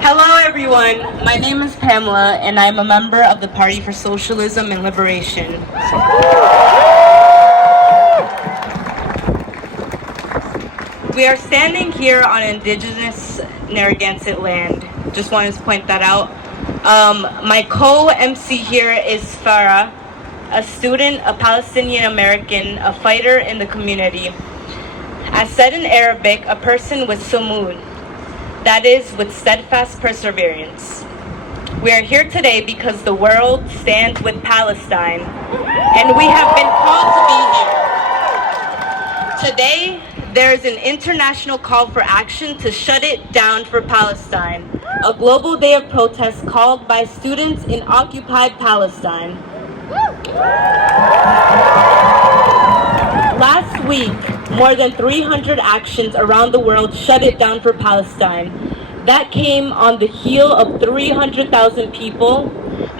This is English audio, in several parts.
Hello everyone, my name is Pamela and I'm a member of the Party for Socialism and Liberation. We are standing here on indigenous Narragansett land. Just wanted to point that out. My co-MC here is Farah, a student, a Palestinian American, a fighter in the community. As said in Arabic, a person with sumud, that is, with steadfast perseverance. We are here today because the world stands with Palestine, and we have been called to be here. Today, there is an international call for action to shut it down for Palestine, a global day of protest called by students in occupied Palestine. Last week, more than 300 actions around the world shut it down for Palestine. That came on the heel of 300,000 people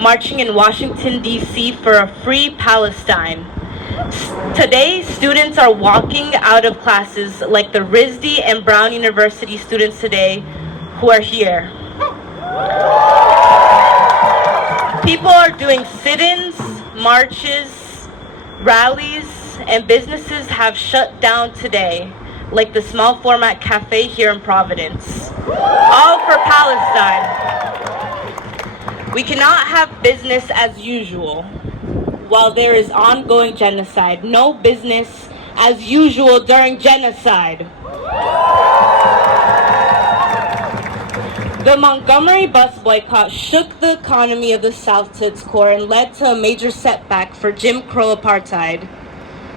marching in Washington, D.C. for a free Palestine. Today, students are walking out of classes like the RISD and Brown University students today who are here. People are doing sit-ins, marches, rallies, and businesses have shut down today, like the small format cafe here in Providence. All for Palestine. We cannot have business as usual while there is ongoing genocide. No business as usual during genocide. The Montgomery bus boycott shook the economy of the South to its core and led to a major setback for Jim Crow apartheid.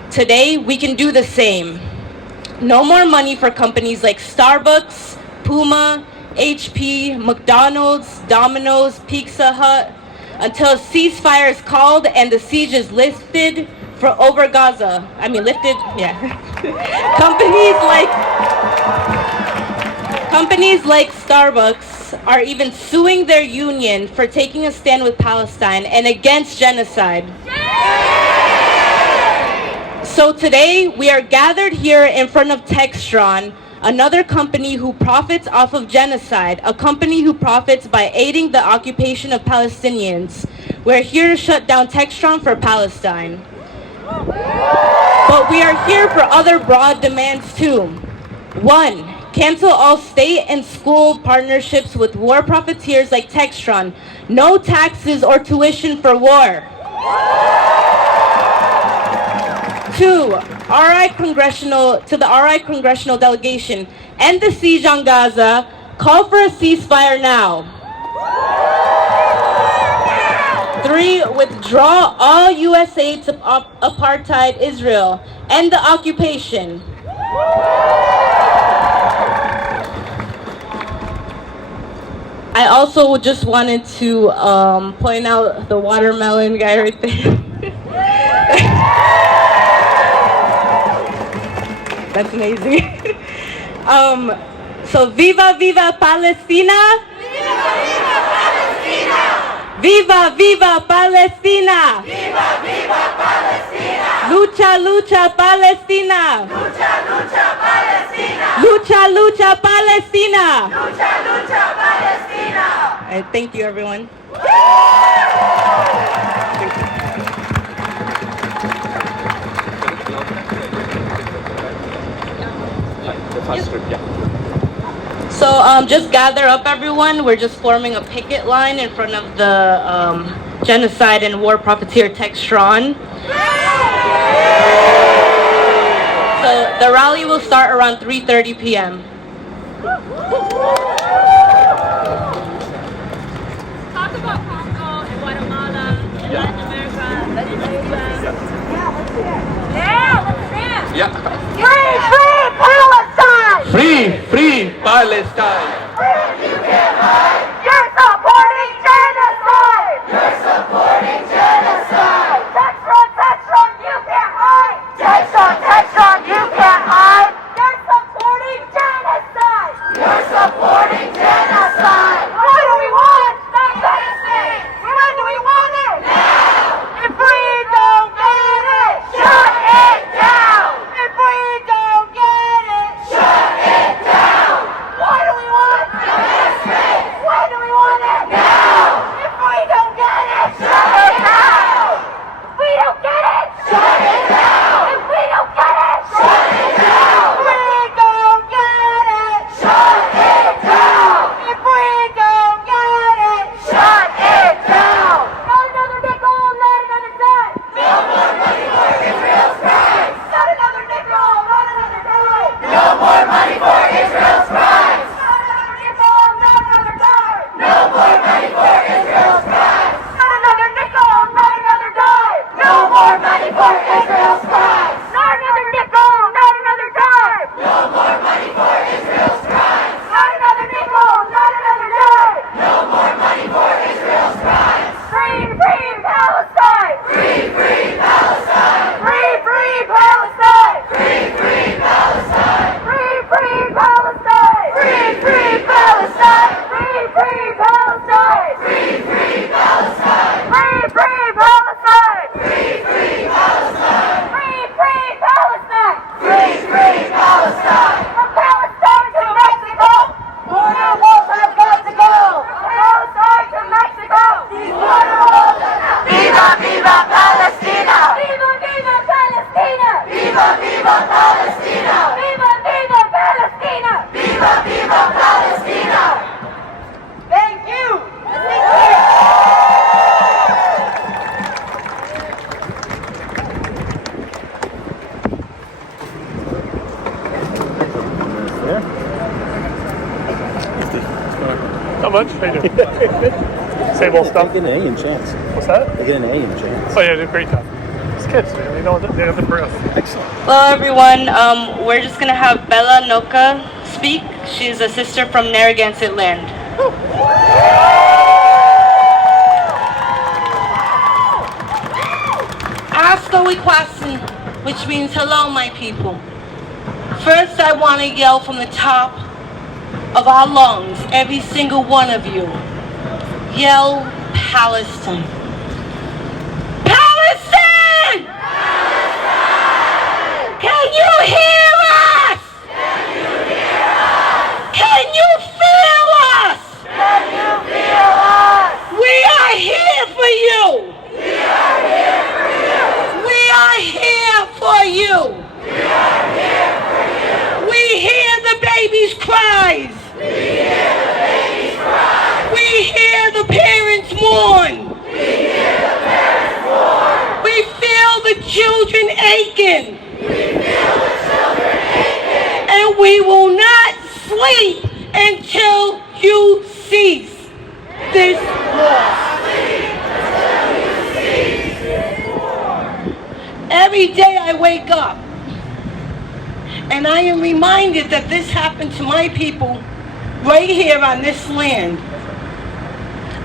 Today, we can do the same. No more money for companies like Starbucks, Puma, HP, McDonald's, Domino's, Pizza Hut, until a ceasefire is called and the siege is lifted over Gaza. Companies like Starbucks are even suing their union for taking a stand with Palestine and against genocide. So today, we are gathered here in front of Textron, another company who profits off of genocide, a company who profits by aiding the occupation of Palestinians. We're here to shut down Textron for Palestine. But we are here for other broad demands too. 1, cancel all state and school partnerships with war profiteers like Textron. No taxes or tuition for war. 2, to the RI congressional delegation, end the siege on Gaza, call for a ceasefire now. 3, withdraw all U.S. aid to apartheid Israel, end the occupation. I also just wanted to point out the watermelon guy right there. That's amazing. So viva, viva Palestina! Viva, viva Palestina! Viva, viva Palestina! Lucha, lucha Palestina! Lucha, lucha Palestina! Lucha, lucha Palestina! Lucha, lucha Palestina! Thank you, everyone. So just gather up, everyone. We're just forming a picket line in front of the genocide and war profiteer Textron. So the rally will start around 3:30 p.m. Talk about Congo and Guatemala and Latin America and Venezuela. Yeah, let's dance. Yeah. Free, free Palestine! Free, free Palestine. You can't hide! You're supporting genocide! You're supporting genocide! Textron, Textron, you can't hide! Textron, Textron, you can't hide! You're supporting genocide! Not much. How you doing? Same old stuff. They get an A in chance. What's that? They get an A in chance. Oh yeah, they did a great job. It's kids, man. They know they have the breath. Excellent. Hello everyone, we're just gonna have Bella Noka speak. She's a sister from Narragansett Land. Hasta Wikwasin, which means hello my people. First I want to yell from the top of our lungs, every single one of you. Yell Palestine. Palestine! Can you hear us? Can you hear us? Can you feel us? Can you feel us? We are here for you. We are here for you. We are here for you. We are here for you. We hear the babies' cries. We hear the babies cry. We hear the parents mourn. We hear the parents mourn. We feel the children aching. We feel the children aching. And we will not sleep until you cease this war. Every day I wake up and I am reminded that this happened to my people right here on this land.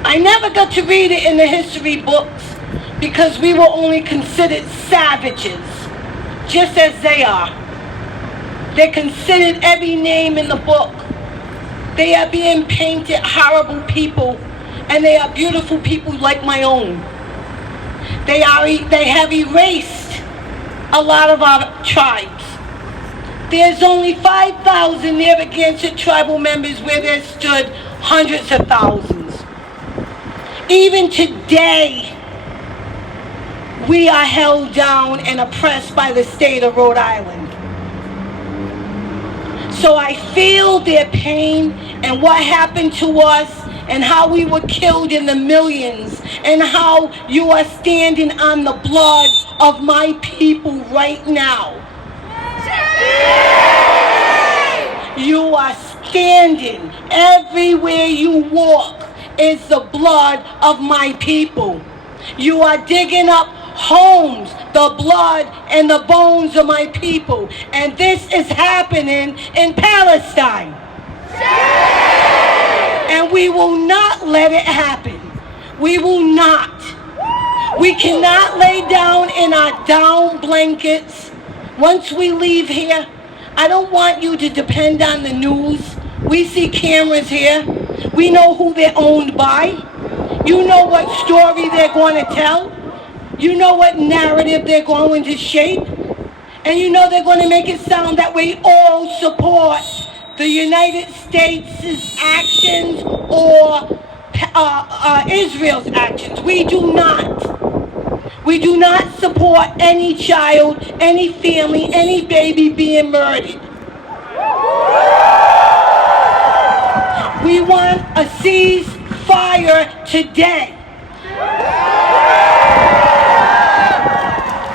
I never got to read it in the history books because we were only considered savages, just as they are. They're considered every name in the book. They are being painted horrible people, and they are beautiful people like my own. They have erased a lot of our tribes. There's only 5,000 Narragansett tribal members where there stood hundreds of thousands. Even today, we are held down and oppressed by the state of Rhode Island. So I feel their pain and what happened to us and how we were killed in the millions and how you are standing on the blood of my people right now. You are standing everywhere you walk is the blood of my people. You are digging up homes, the blood and the bones of my people. And this is happening in Palestine. And we will not let it happen. We will not. We cannot lay down in our down blankets. Once we leave here, I don't want you to depend on the news. We see cameras here. We know who they're owned by. You know what story they're going to tell. You know what narrative they're going to shape. And you know they're going to make it sound that we all support the United States' actions or Israel's actions. We do not. We do not support any child, any family, any baby being murdered. We want a ceasefire today.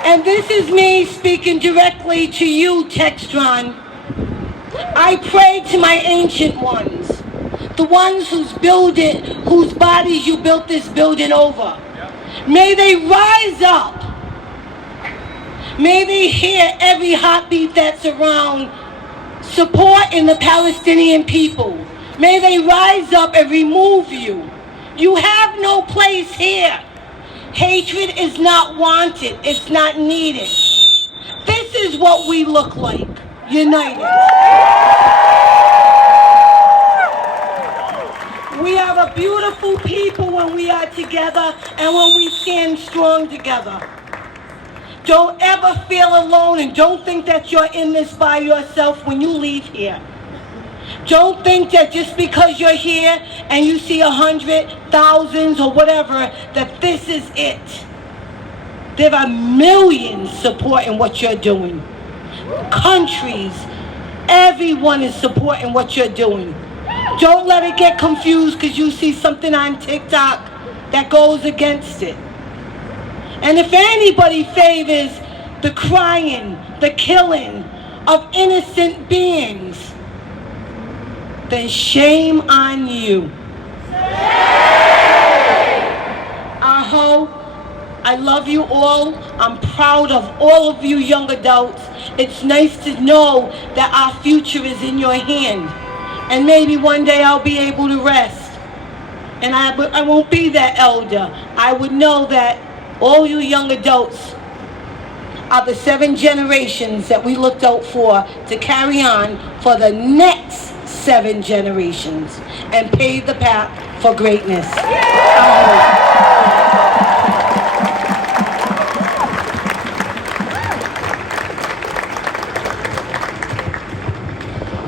And this is me speaking directly to you, Textron. I pray to my ancient ones, the ones whose bodies you built this building over. May they rise up. May they hear every heartbeat that's around supporting the Palestinian people. May they rise up and remove you. You have no place here. Hatred is not wanted. It's not needed. This is what we look like, united. We are a beautiful people when we are together and when we stand strong together. Don't ever feel alone and don't think that you're in this by yourself when you leave here. Don't think that just because you're here and you see 100, thousands or whatever, that this is it. There are millions supporting what you're doing. Countries, everyone is supporting what you're doing. Don't let it get confused because you see something on TikTok that goes against it. And if anybody favors the crying, the killing of innocent beings, then shame on you. Aho, I love you all. I'm proud of all of you young adults. It's nice to know that our future is in your hand. And maybe one day I'll be able to rest. And I won't be that elder. I would know that all you young adults are the 7 generations that we looked out for to carry on for the next 7 generations and pave the path for greatness.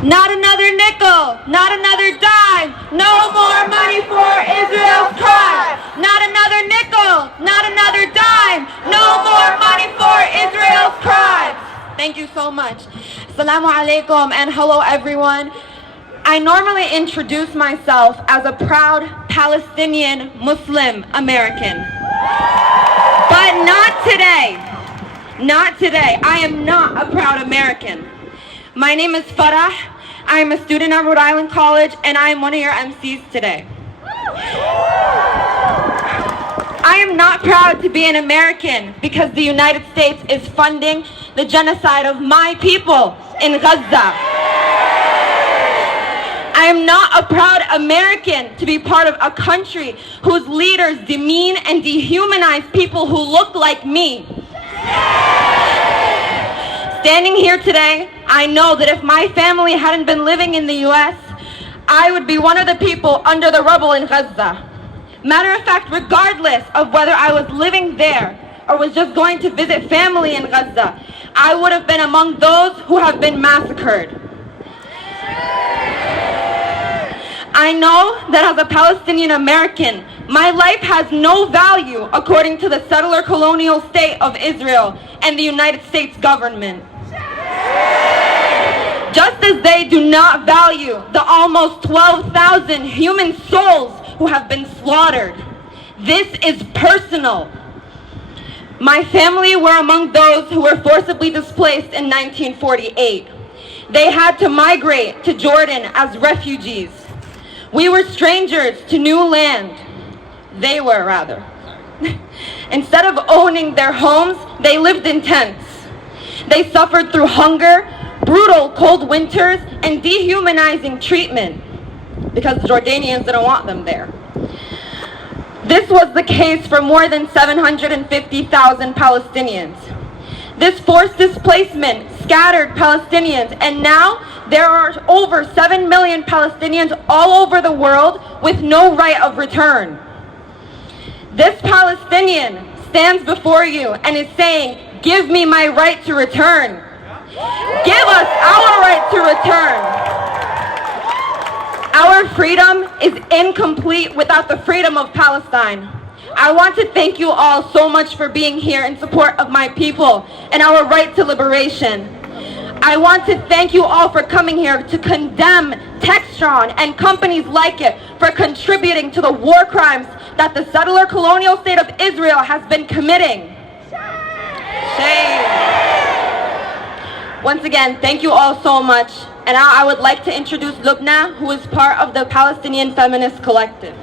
Not another nickel, not another dime, no more money for Israel's crime. Not another nickel, not another dime, no more money for Israel's crime. Thank you so much. Assalamu alaikum and hello everyone. I normally introduce myself as a proud Palestinian Muslim American. But not today. Not today. I am not a proud American. My name is Farah. I am a student at Rhode Island College, and I am one of your MCs today. I am not proud to be an American because the United States is funding the genocide of my people in Gaza. I am not a proud American to be part of a country whose leaders demean and dehumanize people who look like me. Standing here today, I know that if my family hadn't been living in the U.S., I would be one of the people under the rubble in Gaza. Matter of fact, regardless of whether I was living there or was just going to visit family in Gaza, I would have been among those who have been massacred. I know that as a Palestinian American, my life has no value according to the settler colonial state of Israel and the United States government. Just as they do not value the almost 12,000 human souls who have been slaughtered. This is personal. My family were among those who were forcibly displaced in 1948. They had to migrate to Jordan as refugees. We were strangers to new land. They were, rather. Instead of owning their homes, they lived in tents. They suffered through hunger, brutal cold winters, and dehumanizing treatment because the Jordanians didn't want them there. This was the case for more than 750,000 Palestinians. This forced displacement scattered Palestinians, and now there are over 7 million Palestinians all over the world with no right of return. This Palestinian stands before you and is saying, "Give me my right to return. Give us our right to return." Our freedom is incomplete without the freedom of Palestine. I want to thank you all so much for being here in support of my people and our right to liberation. I want to thank you all for coming here to condemn Textron and companies like it for contributing to the war crimes that the settler colonial state of Israel has been committing. Shame. Once again, thank you all so much. And now I would like to introduce Lubna, who is part of the Palestinian Feminist Collective.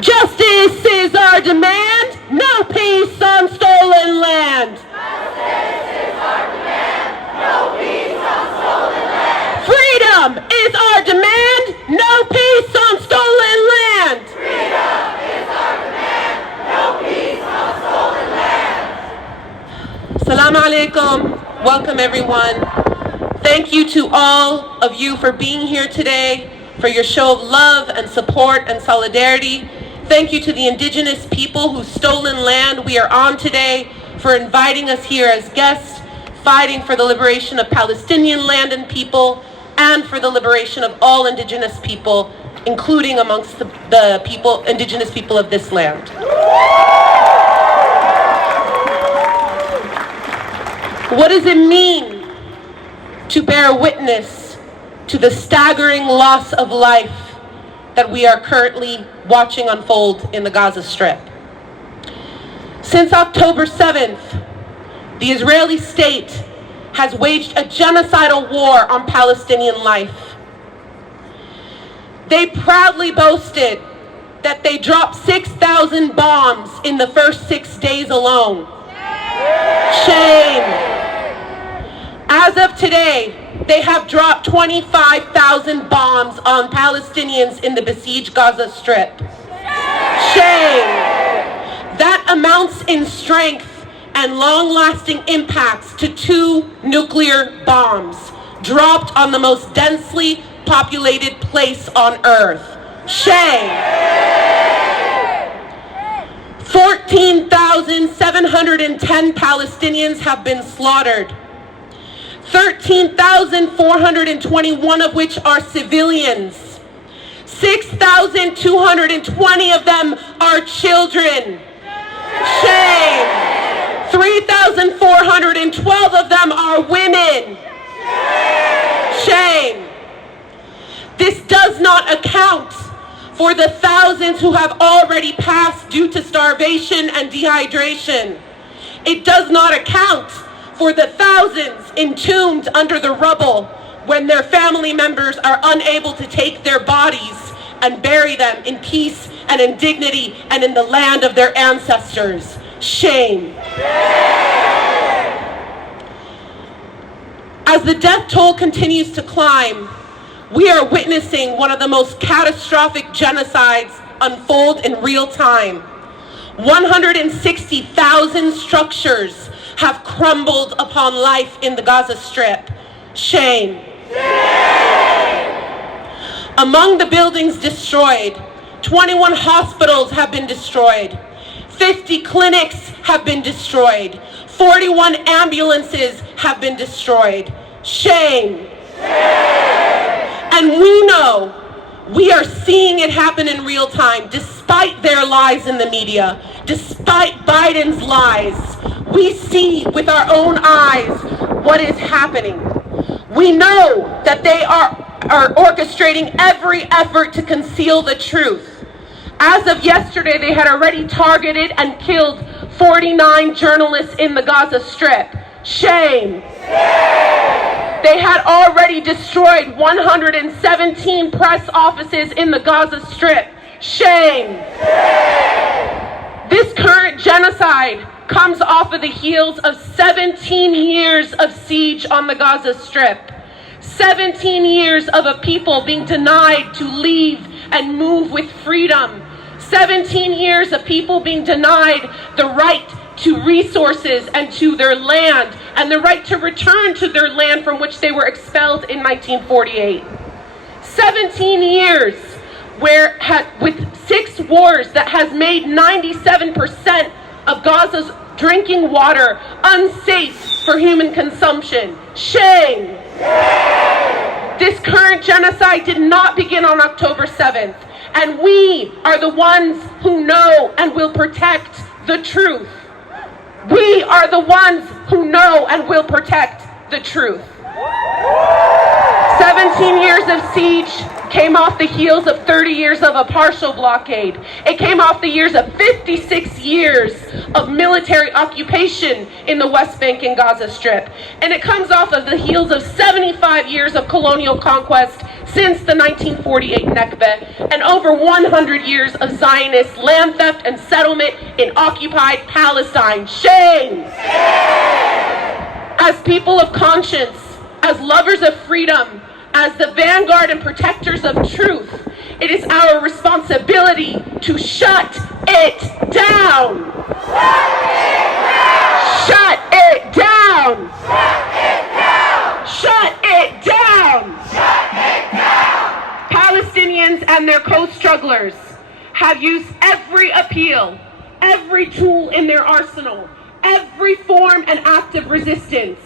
Justice is our demand, no peace on stolen land. Justice is our demand, no peace on stolen land. Freedom is our demand, no peace on stolen land. Freedom is our demand, no peace on stolen land. Assalamu alaikum. Welcome everyone. Thank you to all of you for being here today, for your show of love and support and solidarity. Thank you to the indigenous people whose stolen land we are on today, for inviting us here as guests, fighting for the liberation of Palestinian land and people, and for the liberation of all indigenous people, including amongst the people, indigenous people of this land. What does it mean to bear witness to the staggering loss of life that we are currently watching unfold in the Gaza Strip? Since October 7th, the Israeli state has waged a genocidal war on Palestinian life. They proudly boasted that they dropped 6,000 bombs in the first 6 days alone. Shame. As of today, they have dropped 25,000 bombs on Palestinians in the besieged Gaza Strip. Shame. That amounts in strength and long-lasting impacts to 2 nuclear bombs dropped on the most densely populated place on earth. Shame. 14,710 Palestinians have been slaughtered. 13,421 of which are civilians. 6,220 of them are children. Shame. 3,412 of them are women. Shame. This does not account for the thousands who have already passed due to starvation and dehydration. It does not account for the thousands entombed under the rubble when their family members are unable to take their bodies and bury them in peace and in dignity and in the land of their ancestors. Shame. As the death toll continues to climb, we are witnessing one of the most catastrophic genocides unfold in real time. 160,000 structures have crumbled upon life in the Gaza Strip. Shame. Among the buildings destroyed, 21 hospitals have been destroyed. 50 clinics have been destroyed. 41 ambulances have been destroyed. Shame. And we know, we are seeing it happen in real time, despite their lies in the media, despite Biden's lies. We see with our own eyes what is happening. We know that they are orchestrating every effort to conceal the truth. As of yesterday, they had already targeted and killed 49 journalists in the Gaza Strip. Shame. They had already destroyed 117 press offices in the Gaza Strip. Shame. This current genocide comes off of the heels of 17 years of siege on the Gaza Strip. 17 years of a people being denied to leave and move with freedom. 17 years of people being denied the right to resources and to their land, and the right to return to their land from which they were expelled in 1948. 17 years with 6 wars that has made 97% of Gaza's drinking water unsafe for human consumption. Shame. This current genocide did not begin on October 7th, and we are the ones who know and will protect the truth. We are the ones who know and will protect the truth. 17 years of siege came off the heels of 30 years of a partial blockade. It came off the years of 56 years of military occupation in the West Bank and Gaza Strip. And it comes off of the heels of 75 years of colonial conquest since the 1948 Nakba, and over 100 years of Zionist land theft and settlement in occupied Palestine. Shame! As people of conscience, as lovers of freedom, as the vanguard and protectors of truth, it is our responsibility to shut it down. Shut it down. Shut it down. Shut it down. Shut it down. Palestinians and their co-strugglers have used every appeal, every tool in their arsenal, every form and act of resistance.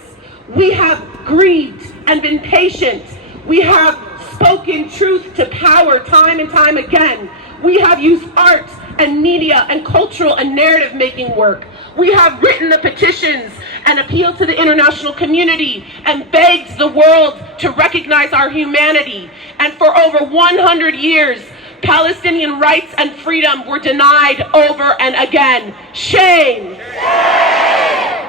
We have grieved and been patient. We have spoken truth to power time and time again. We have used art and media and cultural and narrative making work. We have written the petitions and appealed to the international community and begged the world to recognize our humanity. And for over 100 years, Palestinian rights and freedom were denied over and again. Shame! Shame!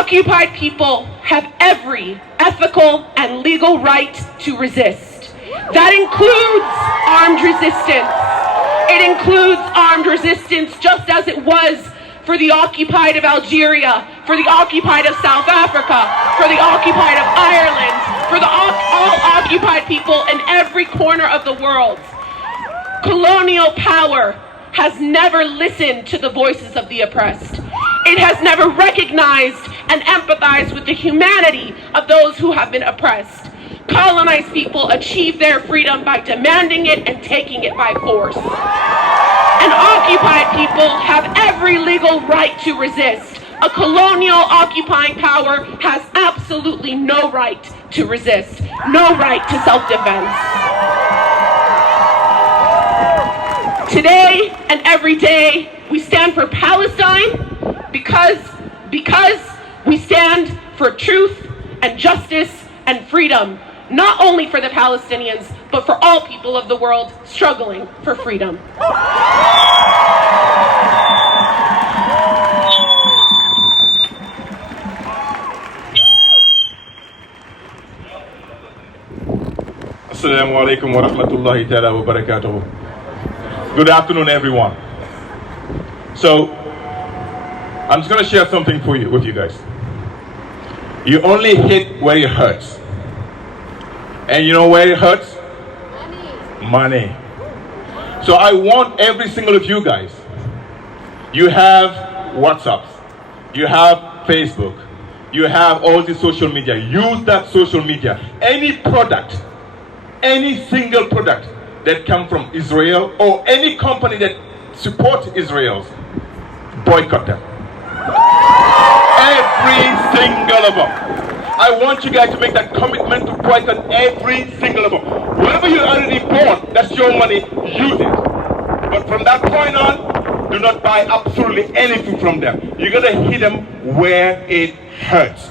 occupied people have every ethical and legal right to resist. That includes armed resistance. It includes armed resistance just as it was for the occupied of Algeria, for the occupied of South Africa, for the occupied of Ireland, for all occupied people in every corner of the world. Colonial power has never listened to the voices of the oppressed. It has never recognized and empathized with the humanity of those who have been oppressed. Colonized people achieve their freedom by demanding it and taking it by force. And occupied people have every legal right to resist. A colonial occupying power has absolutely no right to resist, no right to self-defense. Today and every day, we stand for Palestine because we stand for truth and justice and freedom, not only for the Palestinians, but for all people of the world struggling for freedom. Assalamu alaikum wa rahmatullahi ta'ala wa barakatuhu. Good afternoon, everyone. So, I'm just going to share something with you guys. You only hit where it hurts. And you know where it hurts? Money. So I want every single of you guys, you have WhatsApps, you have Facebook, you have all the social media. Use that social media. Any product, any single product that comes from Israel or any company that supports Israel, boycott them. Every single of them. I want you guys to make that commitment to boycott every single of them. Whatever you already bought, that's your money, use it. But from that point on, do not buy absolutely anything from them. You're going to hit them where it hurts.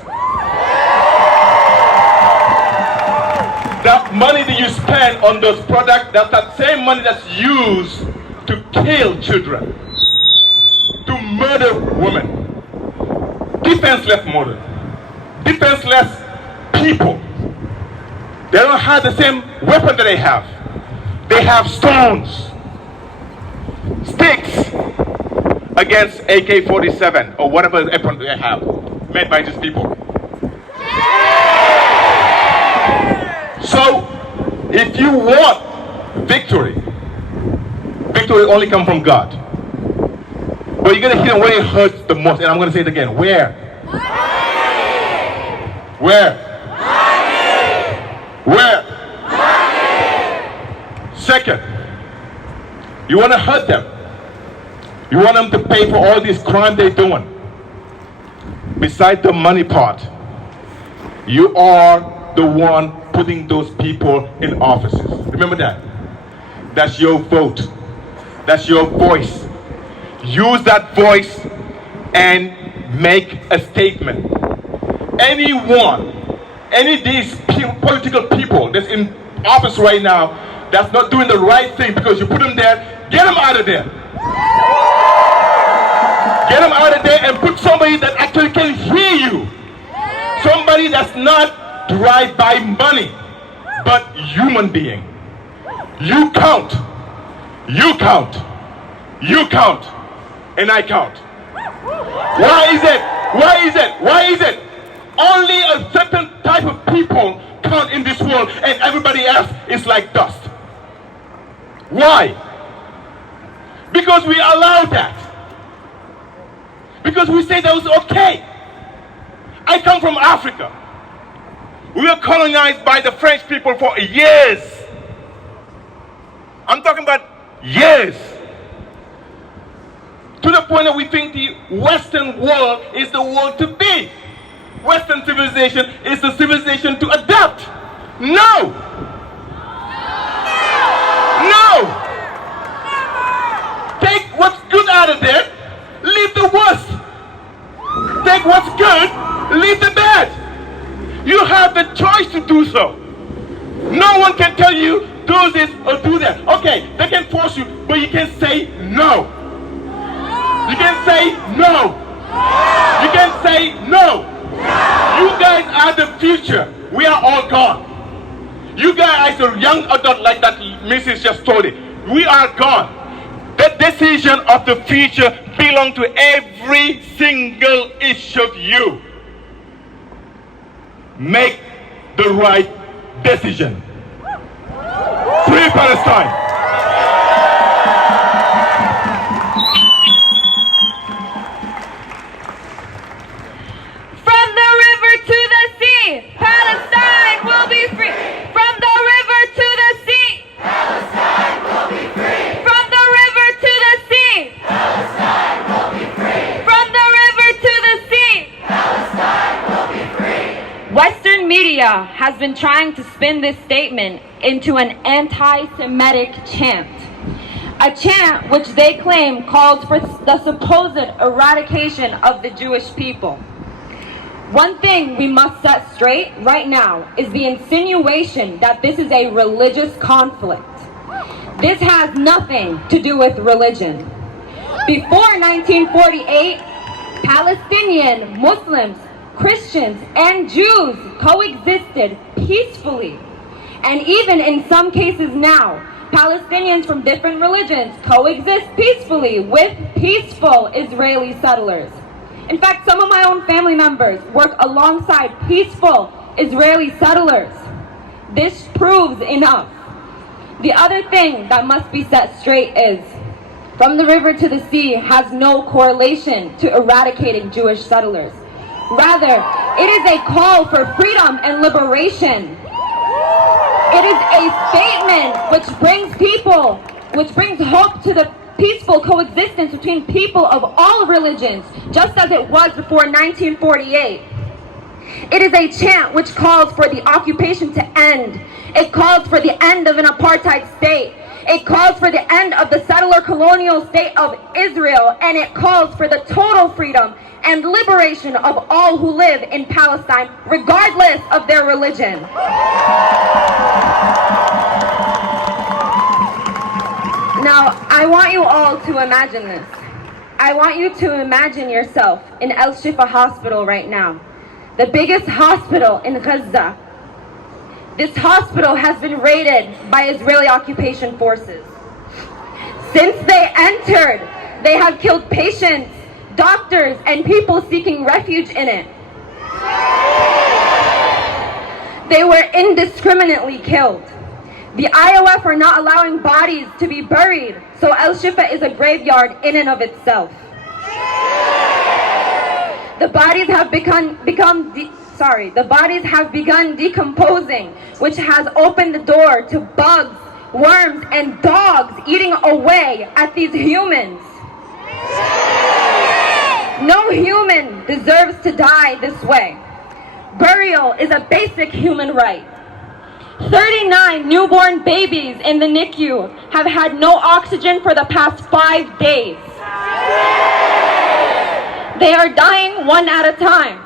That money that you spend on those products, that's that same money that's used to kill children, to murder women. Defenseless murder. Defenseless people. They don't have the same weapon that they have. They have stones, sticks against AK-47 or whatever weapon they have made by these people. So, if you want victory, victory only comes from God. But you're going to hear where it hurts the most, and I'm going to say it again. Where? Where? Where? Second, you want to hurt them. You want them to pay for all these crimes they're doing. Besides the money part, you are the one putting those people in offices. Remember that. That's your vote. That's your voice. Use that voice and make a statement. Anyone, any of these political people that's in office right now that's not doing the right thing because you put them there, get them out of there. Get them out of there and put somebody that actually can hear you. Somebody that's not driven by money, but human being. You count. You count. You count. And I count. Why is it? Why is it? Why is it? Only a certain type of people count in this world and everybody else is like dust. Why? Because we allow that. Because we say that was okay. I come from Africa. We were colonized by the French people for years. I'm talking about years. To the point that we think the Western world is the world to be. Western civilization is the civilization to adapt. No! No! Take what's good out of there, leave the worst. Take what's good, leave the bad. You have the choice to do so. No one can tell you do this or do that. Okay, they can force you, but you can say no. You can say no. You can say no. You guys are the future. We are all gone. You guys are young adult like that Mrs. just told it. We are gone. The decision of the future belongs to every single each of you. Make the right decision. Free Palestine. From the river to the sea, Palestine will be free. From the river to the sea, Palestine will be free. From the river to the sea, Palestine will be free. From the river to the sea, Palestine will be free. Western media has been trying to spin this statement into an anti-Semitic chant. A chant which they claim calls for the supposed eradication of the Jewish people. One thing we must set straight right now is the insinuation that this is a religious conflict. This has nothing to do with religion. Before 1948, Palestinian, Muslims, Christians, and Jews coexisted peacefully. And even in some cases now, Palestinians from different religions coexist peacefully with peaceful Israeli settlers. In fact, some of my own family members work alongside peaceful Israeli settlers. This proves enough. The other thing that must be set straight is, from the river to the sea has no correlation to eradicating Jewish settlers. Rather, it is a call for freedom and liberation. It is a statement which brings hope to the peaceful coexistence between people of all religions, just as it was before 1948. It is a chant which calls for the occupation to end. It calls for the end of an apartheid state. It calls for the end of the settler colonial state of Israel, and it calls for the total freedom and liberation of all who live in Palestine, regardless of their religion. Now, I want you all to imagine this. I want you to imagine yourself in El Shifa Hospital right now, the biggest hospital in Gaza. This hospital has been raided by Israeli occupation forces. Since they entered, they have killed patients, doctors, and people seeking refuge in it. They were indiscriminately killed. The IOF are not allowing bodies to be buried, so El Shifa is a graveyard in and of itself. The bodies have begun decomposing, which has opened the door to bugs, worms, and dogs eating away at these humans. No human deserves to die this way. Burial is a basic human right. 39 newborn babies in the NICU have had no oxygen for the past 5 days. They are dying one at a time.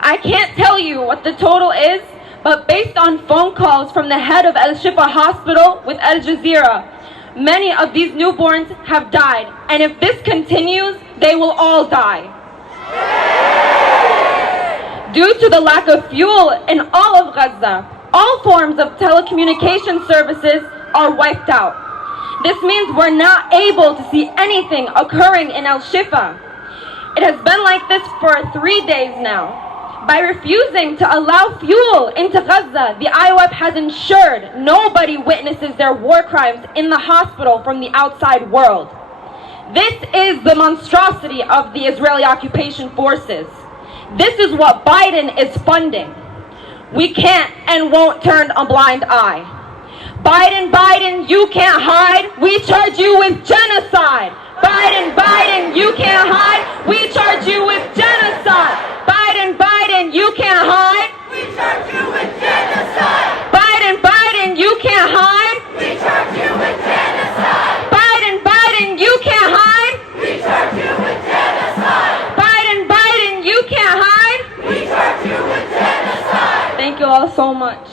I can't tell you what the total is, but based on phone calls from the head of El Shifa Hospital with Al Jazeera, many of these newborns have died, and if this continues, they will all die. Due to the lack of fuel in all of Gaza, all forms of telecommunication services are wiped out. This means we're not able to see anything occurring in El Shifa. It has been like this for 3 days now. By refusing to allow fuel into Gaza, the IOF has ensured nobody witnesses their war crimes in the hospital from the outside world. This is the monstrosity of the Israeli occupation forces. This is what Biden is funding. We can't and won't turn a blind eye. Biden, you can't hide. We charge you with genocide. Biden, you can't hide. We charge you with genocide. Biden, you can't hide. We charge you with genocide. Biden, you can't hide. We charge you with genocide. Biden, you can't hide. We charge you with genocide. Biden, you can't hide. We charge you with genocide. Thank you all so much.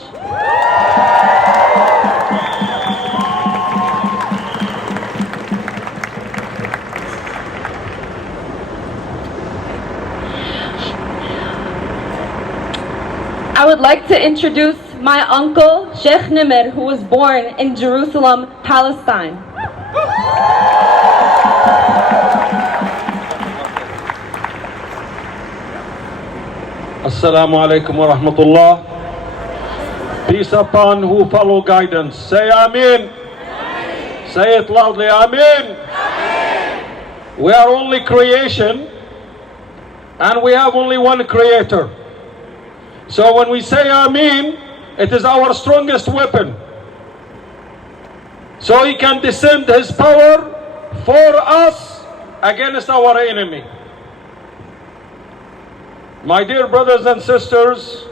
would like to introduce my uncle, Sheikh Nimr, who was born in Jerusalem, Palestine. Assalamu alaikum wa rahmatullah. Peace upon who follow guidance. Say Amin. Say it loudly. Amin. We are only creation and we have only one creator. So when we say Amin, it is our strongest weapon. So he can descend his power for us against our enemy. My dear brothers and sisters,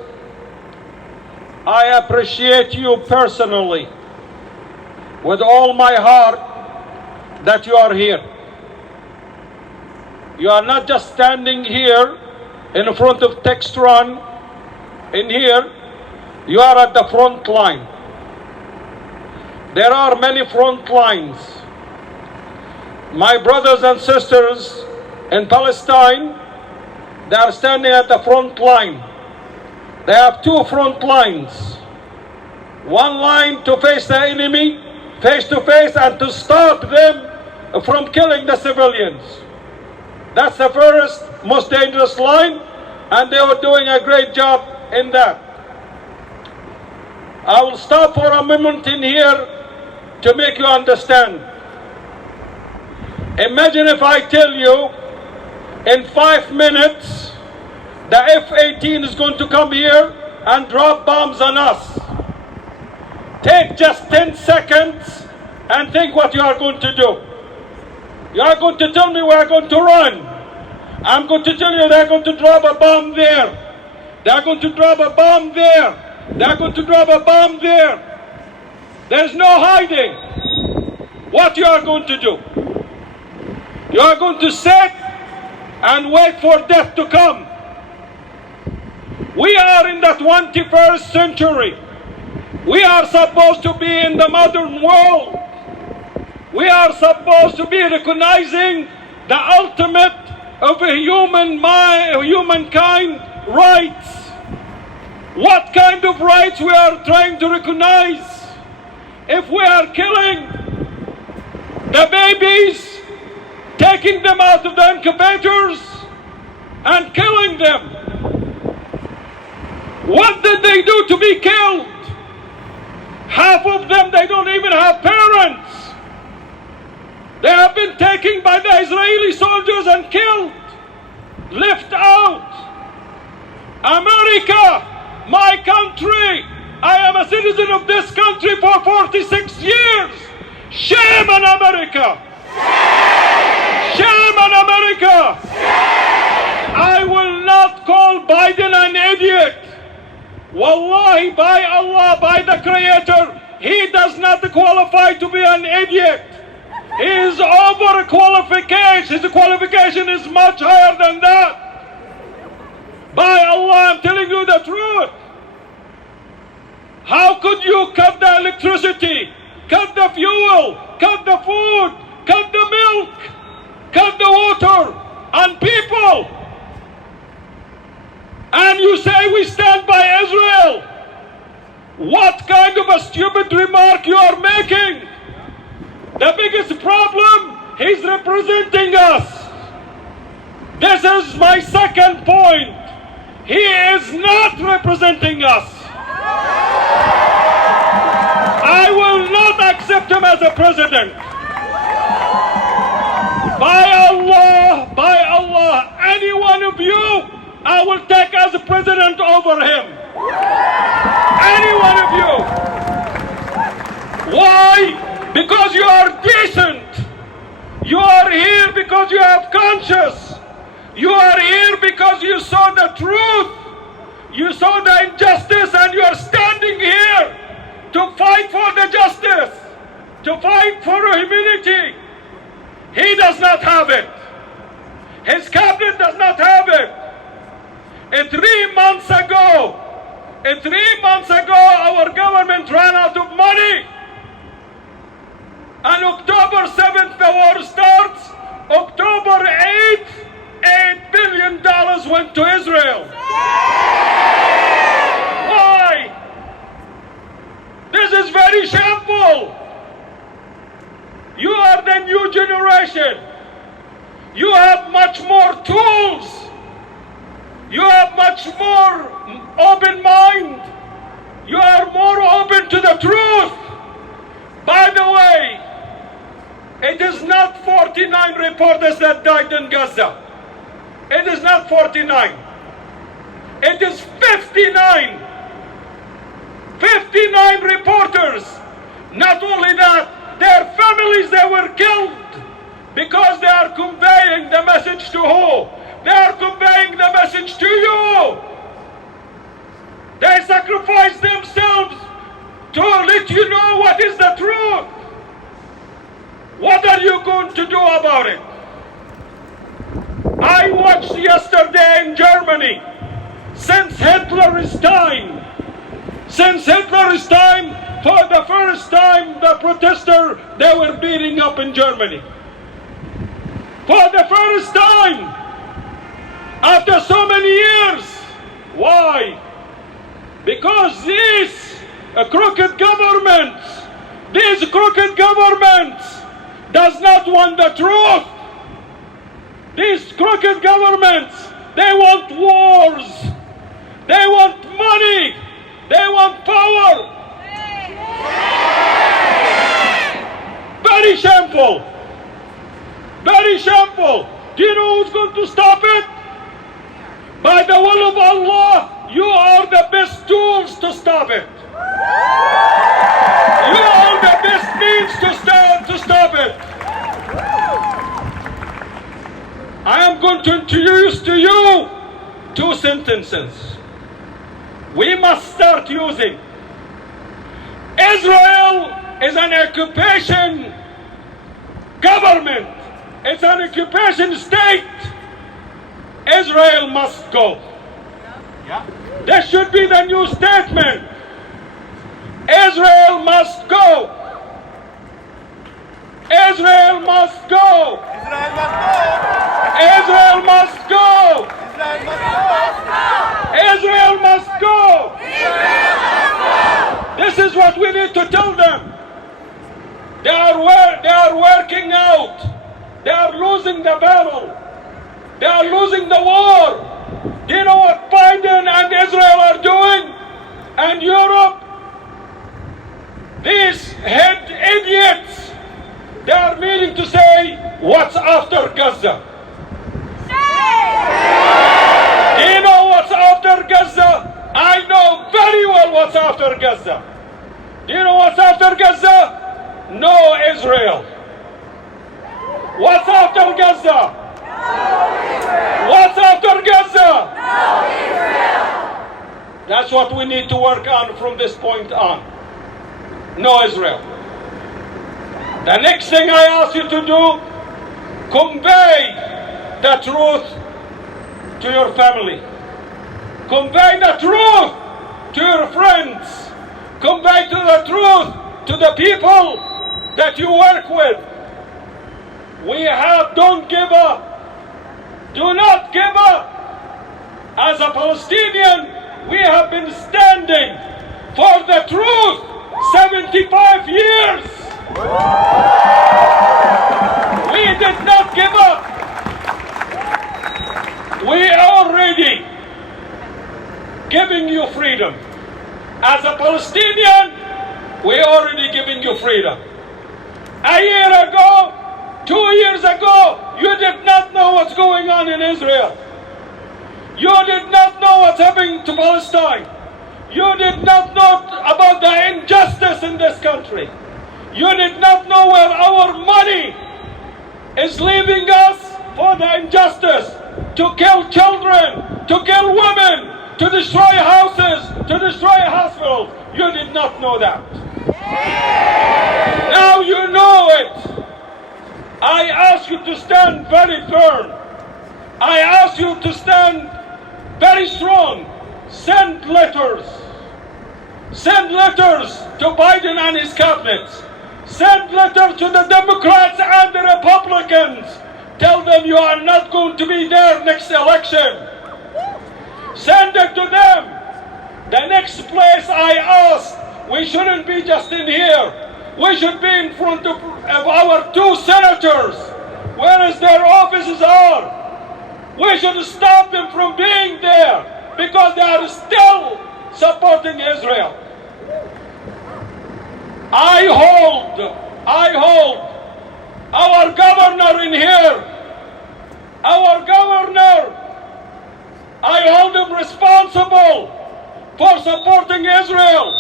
I appreciate you personally with all my heart that you are here. You are not just standing here in front of Textron in here, you are at the front line. There are many front lines. My brothers and sisters in Palestine, they are standing at the front line. They have two front lines. One line to face the enemy, face to face, and to stop them from killing the civilians. That's the first, most dangerous line, and they are doing a great job in that. I will stop for a moment in here to make you understand. Imagine if I tell you in 5 minutes the F-18 is going to come here and drop bombs on us. Take just 10 seconds and think what you are going to do. You are going to tell me we are going to run. I'm going to tell you they're going to drop a bomb there. They're going to drop a bomb there. They're going to drop a bomb there. There's no hiding what you are going to do. You are going to sit and wait for death to come. We are in the 21st century. We are supposed to be in the modern world. We are supposed to be recognizing the ultimate of humankind rights. What kind of rights we are trying to recognize? If we are killing the babies, taking them out of the incubators and killing them, what did they do to be killed? Half of them, they don't even have parents. They have been taken by the Israeli soldiers and killed, left out. America, my country, I am a citizen of this country for 46 years. Shame on America. Shame on America. I will not call Biden an idiot. Wallahi, by Allah, by the Creator, he does not qualify to be an idiot. He is overqualified. His qualification is much higher than that. By Allah, I'm telling you the truth. How could you cut the electricity, cut the fuel, cut the food, cut the milk, cut the water on people? And you say we stand by Israel. What kind of a stupid remark you are making? The biggest problem, he's representing us. This is my second point. He is not representing us. I will not accept him as a president. By Allah, any one of you, I will take as a president over him. Any one of you. Why? Because you are decent. You are here because you have conscience. You are here because you saw the truth. You saw the injustice and you are standing here to fight for the justice, to fight for humanity. He does not have it. His cabinet does not have it. And 3 months ago, our government ran out of money. On October 7th, the war starts. October 8th, $8 billion went to Israel. This is very shameful. You are the new generation. You have much more tools. You have much more open mind. You are more open to the truth. By the way, it is not 49 reporters that died in Gaza. It is not 49. It is 59. 59 reporters. Not only that, their families, they were killed because they are conveying the message to who? They are conveying the message to you. They sacrifice themselves to let you know what is the truth. What are you going to do about it? I watched yesterday in Germany, since Hitler's time, for the first time, the protesters, they were beating up in Germany. For the first time, after so many years. Why? Because these crooked governments does not want the truth. These crooked governments, they want wars. They want money. They want power. Very shameful. Very shameful. Do you know who's going to stop it? By the will of Allah, you are the best tools to stop it. You are the best means to stop it. I am going to introduce to you 2 sentences. We must start using. Israel is an occupation government. It's an occupation state. Israel must go. That should be the new statement. Israel must go. Israel must go. Israel must go. Israel must go. This is what we need to tell them. They are working out. They are losing the battle. They are losing the war. Do you know what Biden and Israel are doing? And Europe? These head idiots, they are meaning to say, what's after Gaza? Do you know what's after Gaza? I know very well what's after Gaza. Do you know what's after Gaza? No Israel. What's after Gaza? What's after Gaza? That's what we need to work on from this point on. No Israel. The next thing I ask you to do, convey the truth to your family. Convey the truth to your friends. Convey the truth to the people that you work with. Don't give up. Do not give up. As a Palestinian, we have been standing for the truth 75 years. We did not give up. We are already giving you freedom. As a Palestinian, we are already giving you freedom. A year ago, 2 years ago, you did not know what's going on in Israel. You did not know what's happening to Palestine. You did not know about the injustice in this country. You did not know where our money is leaving us for the injustice, to kill children, to kill women, to destroy houses, to destroy hospitals. You did not know that. Now you know it. I ask you to stand very firm. I ask you to stand very strong. Send letters. Send letters to Biden and his cabinet. Send letters to the Democrats and the Republicans. Tell them you are not going to be there next election. Send it to them. The next place I ask we shouldn't be just in here. We should be in front of our two senators, whereas their offices are. We should stop them from being there because they are still supporting Israel. I hold our governor in here. Our governor, I hold him responsible for supporting Israel,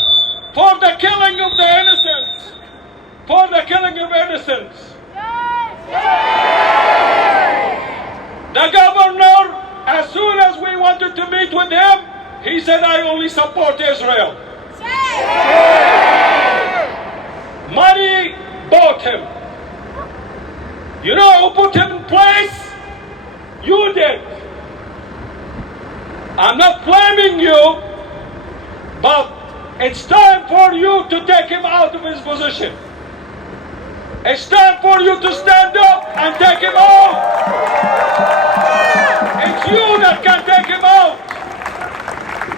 for the killing of the innocents, for the killing of innocents. The governor, as soon as we wanted to meet with him, he said, I only support Israel. Money bought him. You know who put him in place? You did. I'm not blaming you, but it's time for you to take him out of his position. It's time for you to stand up and take him out. It's you that can take him out.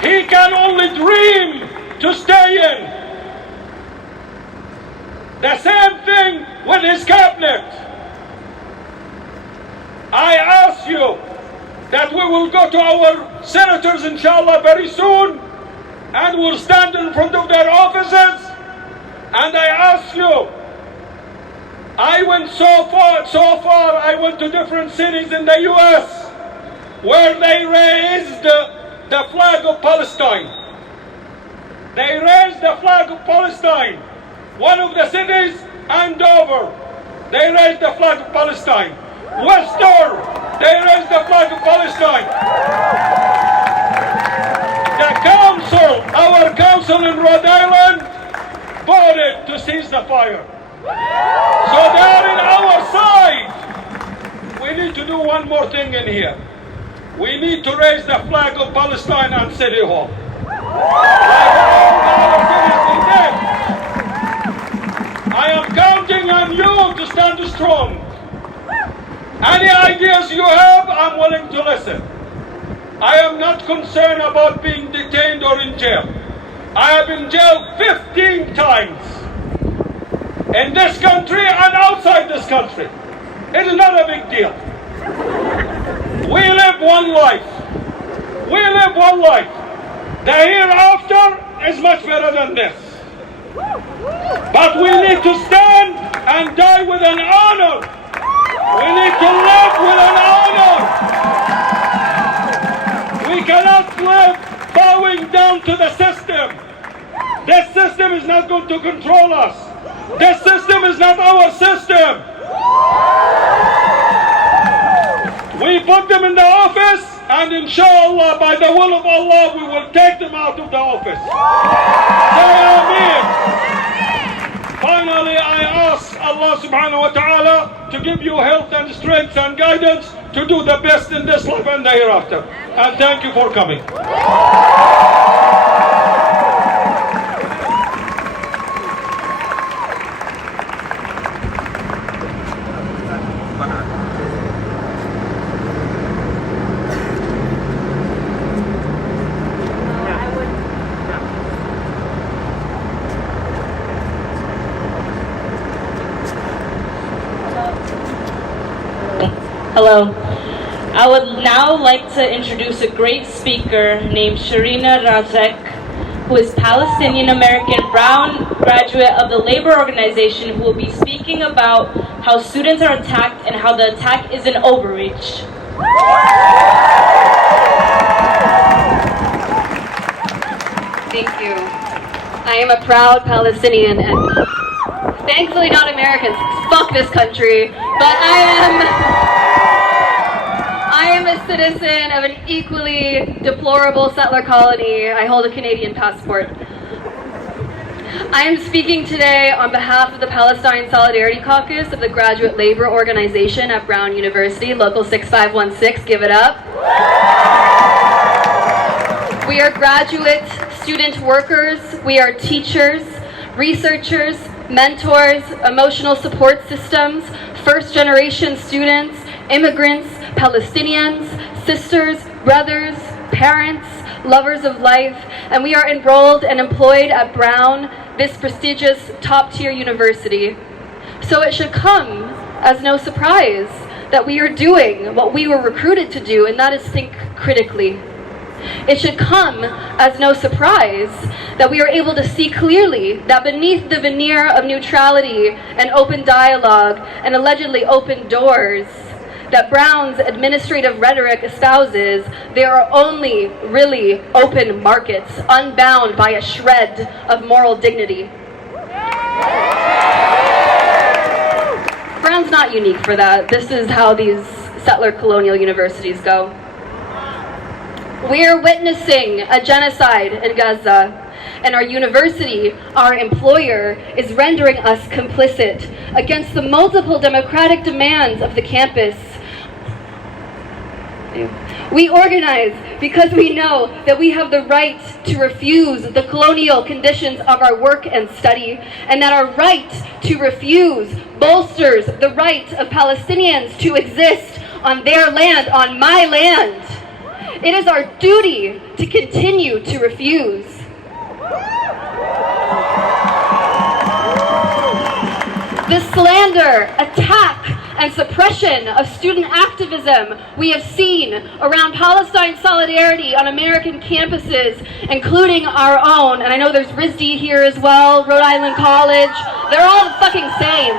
He can only dream to stay in. The same thing with his cabinet. I ask you that we will go to our senators, inshallah, very soon, and we'll stand in front of their offices. And I ask you, I went so far, I went to different cities in the U.S. where they raised the flag of Palestine. They raised the flag of Palestine. One of the cities, Andover, they raised the flag of Palestine. Worcester, they raised the flag of Palestine. The council, our council in Rhode Island, voted to cease the fire. So they are in our side. We need to do one more thing in here. We need to raise the flag of Palestine on City Hall. I am counting on you to stand strong. Any ideas you have, I'm willing to listen. I am not concerned about being detained or in jail. I have been jailed 15 times. In this country and outside this country. It is not a big deal. We live one life. We live one life. The hereafter is much better than this. But we need to stand and die with an honor. We need to live with an honor. We cannot live bowing down to the system. This system is not going to control us. This system is not our system. We put them in the office, and inshallah, by the will of Allah, we will take them out of the office. Say Ameen. Finally, I ask Allah subhanahu wa ta'ala to give you health and strength and guidance to do the best in this life and the hereafter. And thank you for coming. Hello. I would now like to introduce a great speaker named Sharina Razek, who is Palestinian-American Brown graduate of the labor organization, who will be speaking about how students are attacked and how the attack is an overreach. Thank you. I am a proud Palestinian and thankfully not American. Fuck this country. But I am a citizen of an equally deplorable settler colony. I hold a Canadian passport. I am speaking today on behalf of the Palestine Solidarity Caucus of the Graduate Labor Organization at Brown University, Local 6516. Give it up. We are graduate student workers. We are teachers, researchers, mentors, emotional support systems, first-generation students, immigrants, Palestinians, sisters, brothers, parents, lovers of life, and we are enrolled and employed at Brown, this prestigious top-tier university. So it should come as no surprise that we are doing what we were recruited to do, and that is think critically. It should come as no surprise that we are able to see clearly that beneath the veneer of neutrality and open dialogue and allegedly open doors that Brown's administrative rhetoric espouses, there are only really open markets, unbound by a shred of moral dignity. Brown's not unique for that. This is how these settler colonial universities go. We're witnessing a genocide in Gaza, and our university, our employer, is rendering us complicit against the multiple democratic demands of the campus. We organize because we know that we have the right to refuse the colonial conditions of our work and study, and that our right to refuse bolsters the right of Palestinians to exist on their land, on my land. It is our duty to continue to refuse. The slander, attack, and suppression of student activism we have seen around Palestine solidarity on American campuses, including our own, and I know there's RISD here as well, Rhode Island College, they're all the fucking same.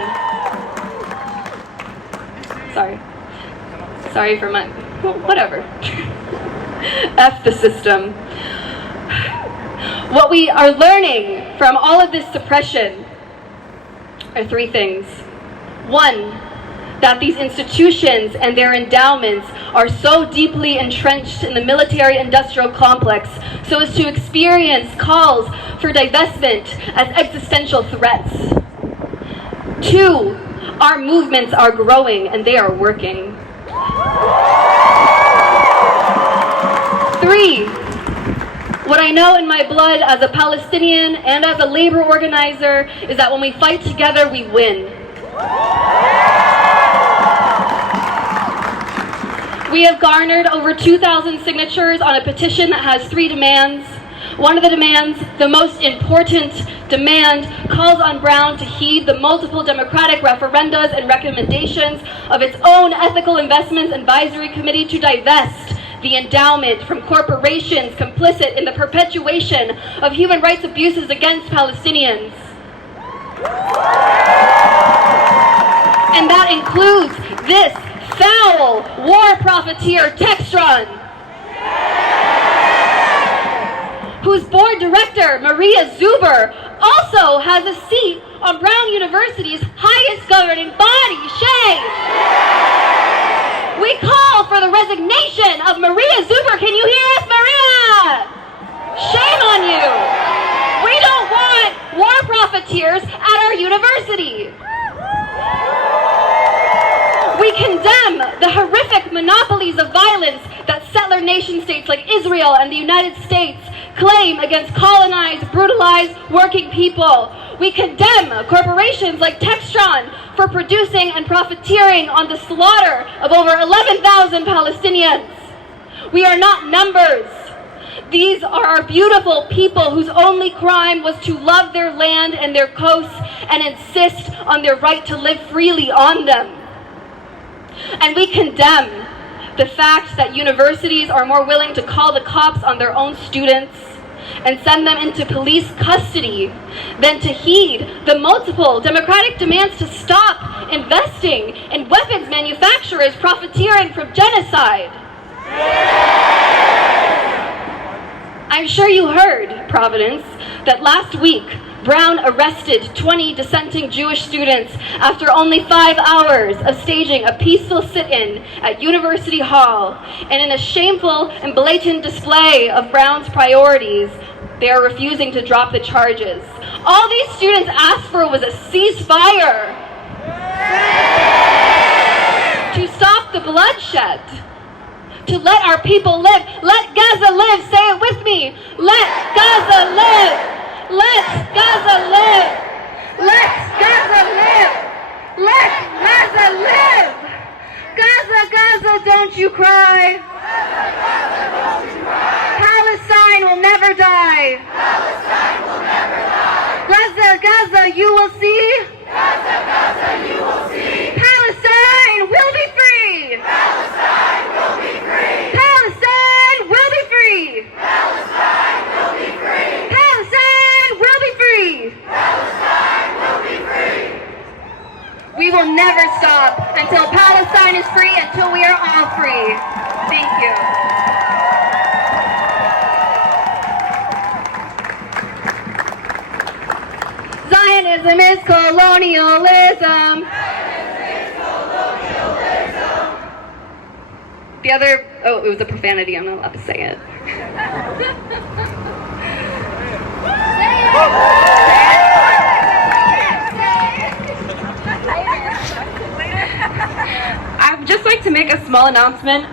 Sorry for my, whatever. F the system. What we are learning from all of this suppression are three things. One, that these institutions and their endowments are so deeply entrenched in the military-industrial complex so as to experience calls for divestment as existential threats. Two, our movements are growing and they are working. Three, what I know in my blood as a Palestinian and as a labor organizer is that when we fight together, we win. We have garnered over 2,000 signatures on a petition that has 3 demands. One of the demands, the most important demand, calls on Brown to heed the multiple democratic referendas and recommendations of its own Ethical Investments Advisory Committee to divest the endowment from corporations complicit in the perpetuation of human rights abuses against Palestinians. And that includes this foul war profiteer, Textron, whose board director, Maria Zuber, also has a seat on Brown University's highest governing body, SHAE. We call for the resignation of Maria Zuber. Can you hear us, Maria? Shame on you. We don't want war profiteers at our university. We condemn the horrific monopolies of violence that settler nation states like Israel and the United States claim against colonized, brutalized working people. We condemn corporations like Textron for producing and profiteering on the slaughter of over 11,000 Palestinians. We are not numbers. These are our beautiful people whose only crime was to love their land and their coasts and insist on their right to live freely on them. And we condemn the fact that universities are more willing to call the cops on their own students and send them into police custody than to heed the multiple democratic demands to stop investing in weapons manufacturers profiteering from genocide. I'm sure you heard, Providence, that last week Brown arrested 20 dissenting Jewish students after only 5 hours of staging a peaceful sit-in at University Hall. And in a shameful and blatant display of Brown's priorities, they are refusing to drop the charges. All these students asked for was a ceasefire to stop the bloodshed, to let our people live. Let Gaza live. Say it with me. Let Gaza live. Let Gaza live. Let Gaza live. Let Gaza live. Gaza, Gaza, don't you cry. Palestine. you will see. Palestine will be free. Palestine will be free. Palestine will be free. Palestine will be free. Palestine will be free. Palestine will be free. We will never stop until Palestine is free, until we are all free. Thank you. Zionism is colonialism. The other, oh, it was a profanity. I'm not allowed to say it. I'd just like to make a small announcement.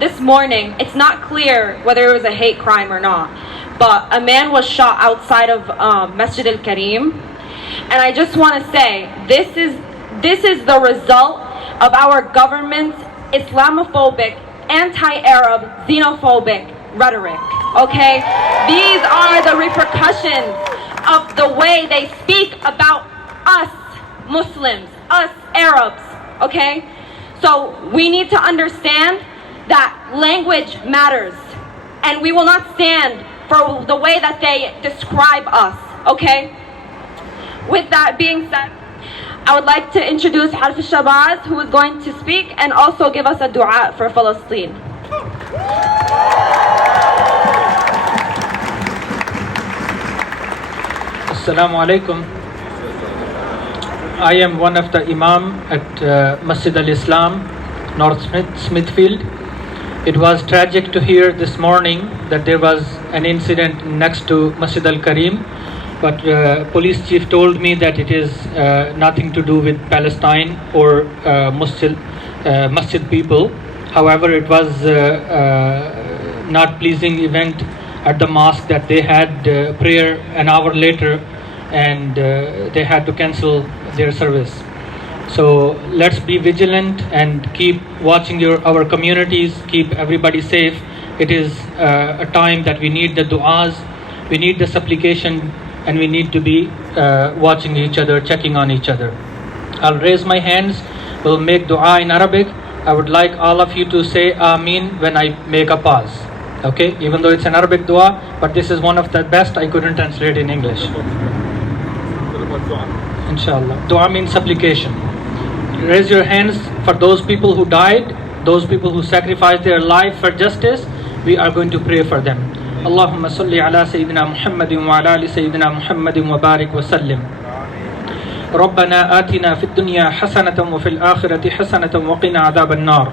This morning, it's not clear whether it was a hate crime or not, but a man was shot outside of Masjid al-Karim, and I just want to say this is the result of our government's Islamophobic, anti-Arab, xenophobic rhetoric. Okay, these are the repercussions of the way they speak about us Muslims, us Arabs. Okay, so we need to understand that language matters, and we will not stand for the way that they describe us, okay? With that being said, I would like to introduce Harf al-Shabazz, who is going to speak and also give us a dua for Palestine. Assalamu alaikum. I am one of the imam at Masjid al-Islam, North Smithfield. It was tragic to hear this morning that there was an incident next to Masjid al-Karim, but police chief told me that it is nothing to do with Palestine or Masjid people. However, it was not pleasing event at the mosque that they had prayer an hour later, and they had to cancel their service. So let's be vigilant and keep watching our communities, keep everybody safe. It is a time that we need the du'as, we need the supplication, and we need to be watching each other, checking on each other. I'll raise my hands, we'll make dua in Arabic. I would like all of you to say Ameen when I make a pause. Okay, even though it's an Arabic dua, but this is one of the best I couldn't translate in English. Inshallah. Dua means supplication. Raise your hands for those people who died, those people who sacrificed their life for justice. We are going to pray for them. Allahumma salli ala Sayyidina Muhammadin wa ala ali Sayyidina Muhammadin wa barik wa sallim. ربنا آتنا في الدنيا حسنة وفي الآخرة حسنة وقنا عذاب النار.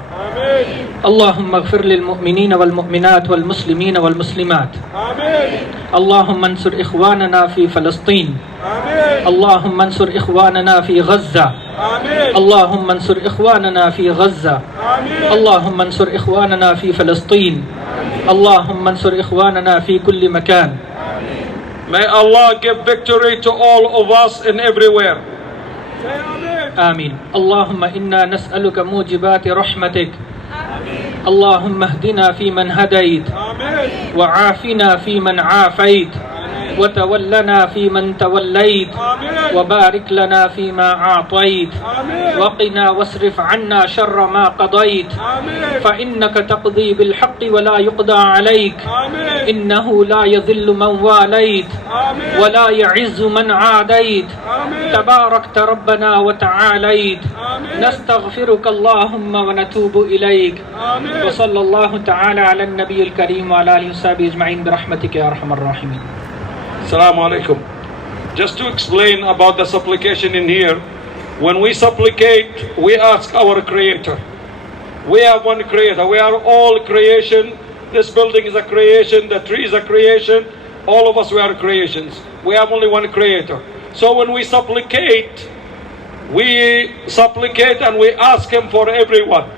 اللهم اغفر للمؤمنين والمؤمنات والمسلمين والمسلمات. اللهم انصر إخواننا في فلسطين. اللهم انصر إخواننا في غزة. اللهم انصر إخواننا في غزة. اللهم انصر إخواننا في فلسطين. اللهم انصر إخواننا في كل مكان. May Allah give victory to all of us and everywhere. آمين. اللهم إنا نسألك موجبات رحمتك. اللهم اهدنا فيمن هديت. وعافنا فيمن عافيت. وتولنا فيمن توليت. وبارك لنا فيما أعطيت. وقنا واصرف عنا شر ما قضيت. فإنك تقضي بالحق ولا يقضى عليك. إنه لا يذل من واليت ولا يعز من عاديت. تباركت ربنا وتعاليت. نستغفرك اللهم ونتوب إليك. وصلى الله تعالى على النبي الكريم وعلى آله وصحبه أجمعين برحمتك يا أرحم الراحمين. Assalamu alaikum. Just to explain about the supplication in here, when we supplicate, we ask our Creator. We have one Creator. We are all creation. This building is a creation. The tree is a creation. All of us, we are creations. We have only one Creator. So when we supplicate and we ask Him for everyone.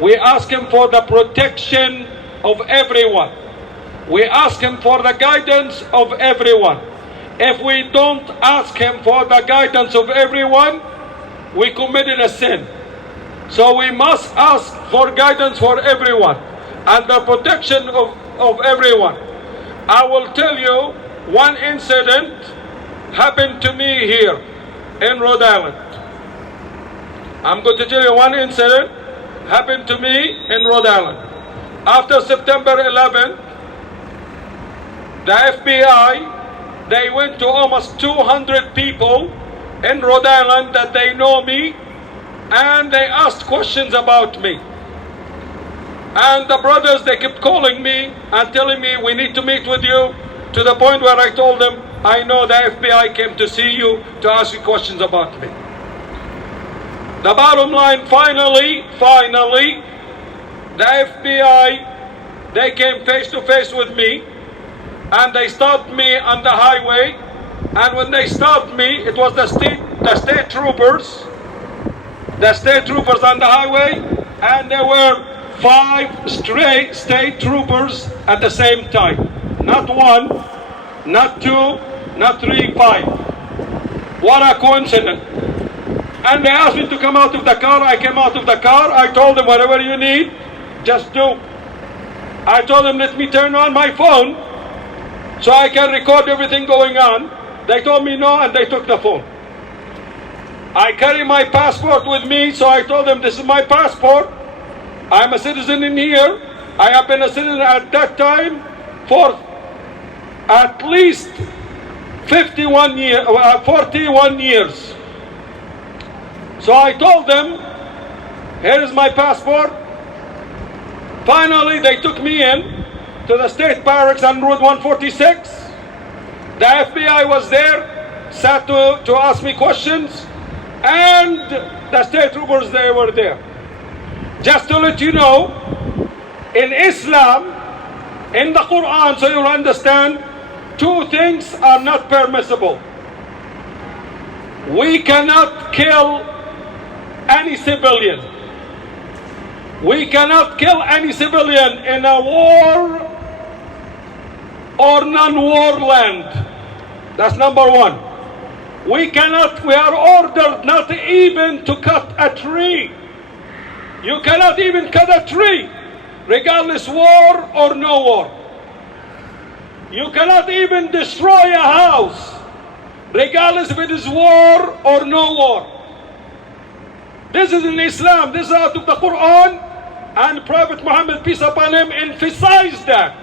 We ask Him for the protection of everyone. We ask Him for the guidance of everyone. If we don't ask Him for the guidance of everyone, we committed a sin. So we must ask for guidance for everyone and the protection of everyone. I will tell you one incident happened to me here in Rhode Island. I'm going to tell you one incident happened to me in Rhode Island. After September 11th, the FBI, they went to almost 200 people in Rhode Island that they know me, and they asked questions about me. And the brothers, they kept calling me and telling me, we need to meet with you, to the point where I told them, I know the FBI came to see you to ask you questions about me. The bottom line, finally, the FBI, they came face to face with me, and they stopped me on the highway. And when they stopped me, it was the state troopers on the highway, and there were 5 straight state troopers at the same time. Not 1, not 2, not 3, 5. What a coincidence. And they asked me to come out of the car. I came out of the car. I told them, whatever you need, just do. I told them, let me turn on my phone so I can record everything going on. They told me no, and they took the phone. I carry my passport with me, so I told them, this is my passport. I'm a citizen in here. I have been a citizen at that time for at least 41 years. So I told them, here is my passport. Finally, they took me in to the state barracks on Route 146. The FBI was there, sat to ask me questions, and the state troopers, they were there. Just to let you know, in Islam, in the Quran, so you'll understand, 2 things are not permissible. We cannot kill any civilian. We cannot kill any civilian in a war or non-war land. That's number 1. We are ordered not even to cut a tree. You cannot even cut a tree, regardless war or no war. You cannot even destroy a house, regardless if it is war or no war. This is in Islam. This is out of the Quran, and Prophet Muhammad, peace upon him, emphasized that.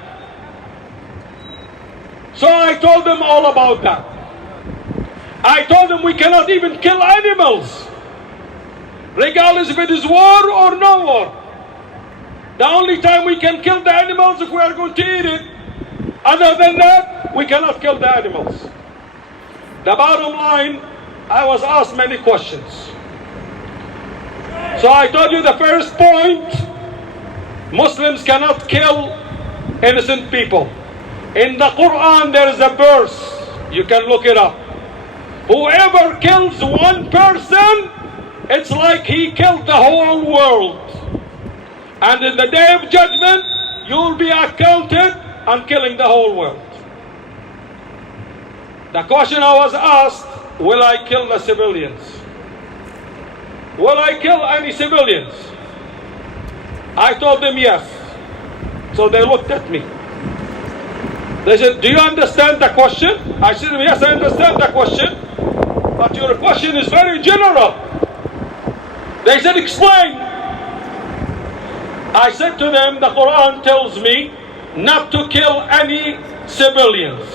So I told them all about that. I told them we cannot even kill animals, regardless if it is war or no war. The only time we can kill the animals if we are going to eat it. Other than that, we cannot kill the animals. The bottom line, I was asked many questions. So I told you the first point, Muslims cannot kill innocent people. In the Quran, there is a verse, you can look it up. Whoever kills one person, it's like he killed the whole world. And in the day of judgment, you will be accounted on killing the whole world. The question I was asked, will I kill the civilians? Will I kill any civilians? I told them yes. So they looked at me. They said, do you understand the question? I said, yes, I understand the question. But your question is very general. They said, explain. I said to them, the Quran tells me not to kill any civilians.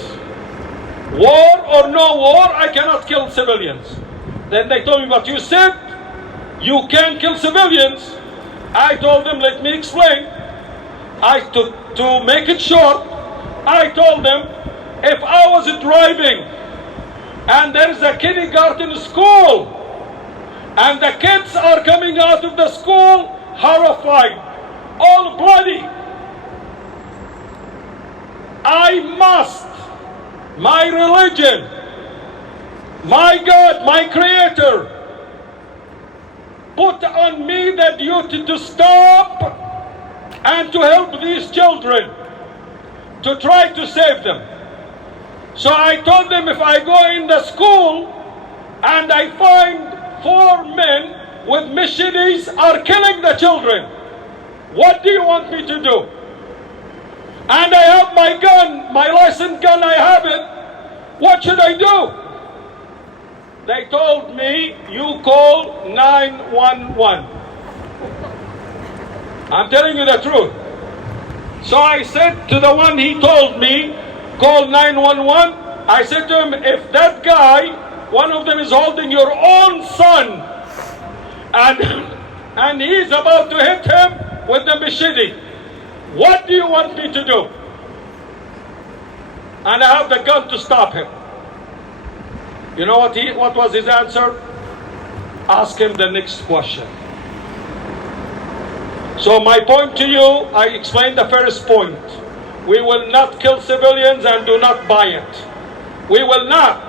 War or no war, I cannot kill civilians. Then they told me, but you said you can kill civilians. I told them, let me explain. To make it short, I told them, if I was driving and there is a kindergarten school and the kids are coming out of the school horrified, all bloody, I must, my religion, my God, my Creator, put on me the duty to stop and to help these children, to try to save them. So I told them, if I go in the school and I find 4 men with machetes are killing the children, what do you want me to do? And I have my gun, my licensed gun, I have it. What should I do? They told me, you call 911. I'm telling you the truth. So I said to the one he told me, call 911. I said to him, if that guy, one of them is holding your own son, and he's about to hit him with the machete, what do you want me to do? And I have the gun to stop him. You know what was his answer? Ask him the next question. So my point to you, I explained the first point. We will not kill civilians and do not buy it. We will not.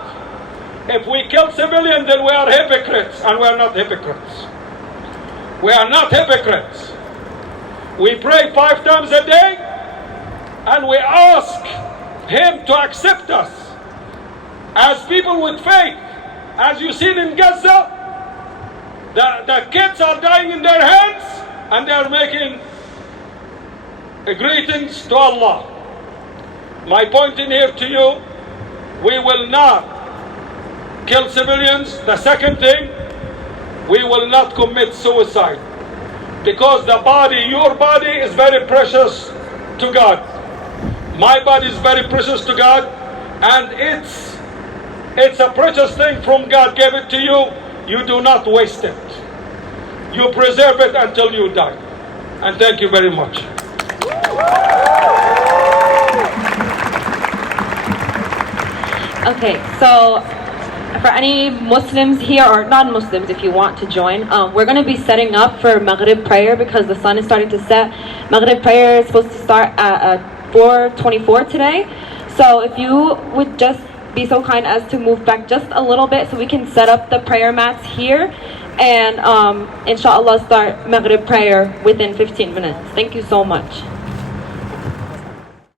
If we kill civilians, then we are hypocrites, and we are not hypocrites. We are not hypocrites. We pray 5 times a day, and we ask Him to accept us as people with faith. As you see in Gaza, the kids are dying in their hands, and they are making greetings to Allah. My point in here to you, we will not kill civilians. The second thing, we will not commit suicide, because the body, your body, is very precious to God. My body is very precious to God, and it's a precious thing from God. Gave it to you. You do not waste it. You preserve it until you die. And thank you very much. Okay, so for any Muslims here or non-Muslims, if you want to join, we're going to be setting up for Maghrib prayer because the sun is starting to set. Maghrib prayer is supposed to start at 4:24 today. So if you would just be so kind as to move back just a little bit so we can set up the prayer mats here and inshallah start Maghrib prayer within 15 minutes. Thank you so much.